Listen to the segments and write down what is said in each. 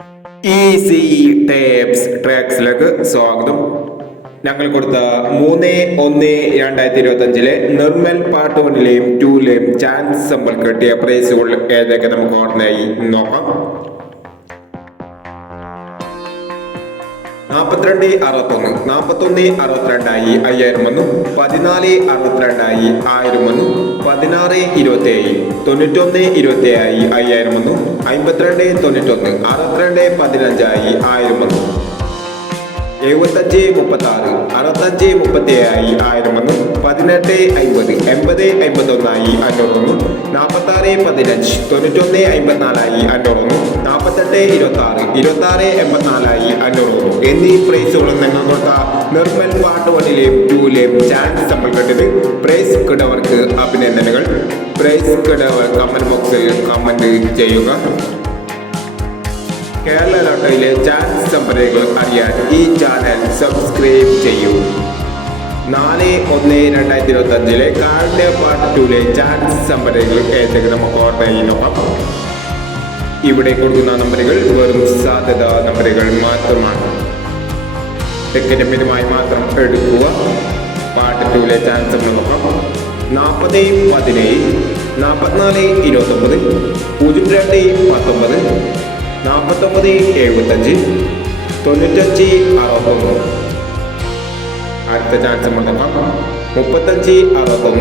Easy tapes ട്രാക്സിലേക്ക് സ്വാഗതം. ഞങ്ങൾ കൊടുത്ത 3/1/2025 നിർമ്മൽ പാർട്ട് 1ലെയും 2ലെയും ചാൻസ് സമ്പൽ കിട്ടിയ പ്രൈസുകൾ ഏതൊക്കെ നമുക്ക് ഓർമ്മയായി നോക്കാം. 42.61, 41.62 5000 വന്നു. 14.62 1000 വന്നു. 16.27, 91.27 5000 വന്നു. 52.91, 62.15 1000 വന്നു. 75.36, 65.37 1000 വന്നു. 18.50, 80.51 500 വന്നു. 46.15, 91.54 500 വന്നു. 48.26, 26.84 500 വന്നു. എന്നീ പ്രൈസുകളും നിങ്ങൾ കൊടുത്ത നിർമ്മൽ പാർട്ട് 1ലെയും 2ലെയും ചാൻസ് നമ്മൾ കണ്ടത്. പ്രൈസ് കിടവർക്ക് അഭിനന്ദനങ്ങൾ. പ്രൈസ് കിടവർ കമന്റ് ബോക്സിൽ കമന്റ് ചെയ്യുക. കേരള ലോട്ടറിയിലെ ചാൻസ് നമ്പറുകൾ അറിയാൻ ഈ ചാനൽ സബ്സ്ക്രൈബ് ചെയ്യൂ. 4/1/2025 കാർഡ് പാർട്ട് 2ലെ ചാൻസ് നമ്പറുകൾ ഏതൊക്കെ നമുക്ക് ഓർമ്മയിൽ നോക്കാം. ഇവിടെ കൊടുക്കുന്ന നമ്പറുകൾ വെറും സാധ്യത നമ്പറുകൾ മാത്രമാണ്. ടിക്കറ്റുമായി മാത്രം എടുക്കുക. പാർട്ട് 2ലെ ചാൻസ് നമ്മൾ നോക്കാം. 40-17, 44-29, 02-19, 49-75, 95-61. അടുത്ത ചാൻസ് നമ്മൾ നോക്കാം. 35-61,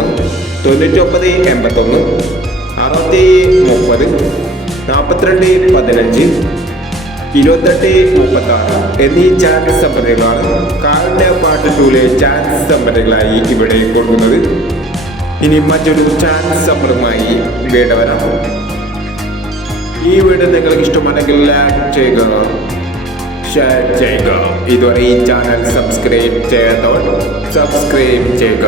99-81, 60-30, 42-15, 28-36 എന്നീ ചാൻസ് നമ്പറുകളാണ് കാർഡ് പാർട്ട് 2ലെ ചാൻസ് നമ്പറുകളായി ഇവിടെ കൊടുക്കുന്നത്. ഇനി മറ്റൊരു ചാൻസ് നമ്പറുമായി വീണ്ടും വരാം. ഈ വീഡിയോ നിങ്ങൾക്ക് ഇഷ്ടമാണെങ്കിൽ ലൈക്ക് ചെയ്യുക, ഷെയർ ചെയ്യുക. ഇതുവരെ ഈ ചാനൽ സബ്സ്ക്രൈബ് ചെയ്യാത്തവർ സബ്സ്ക്രൈബ് ചെയ്യുക.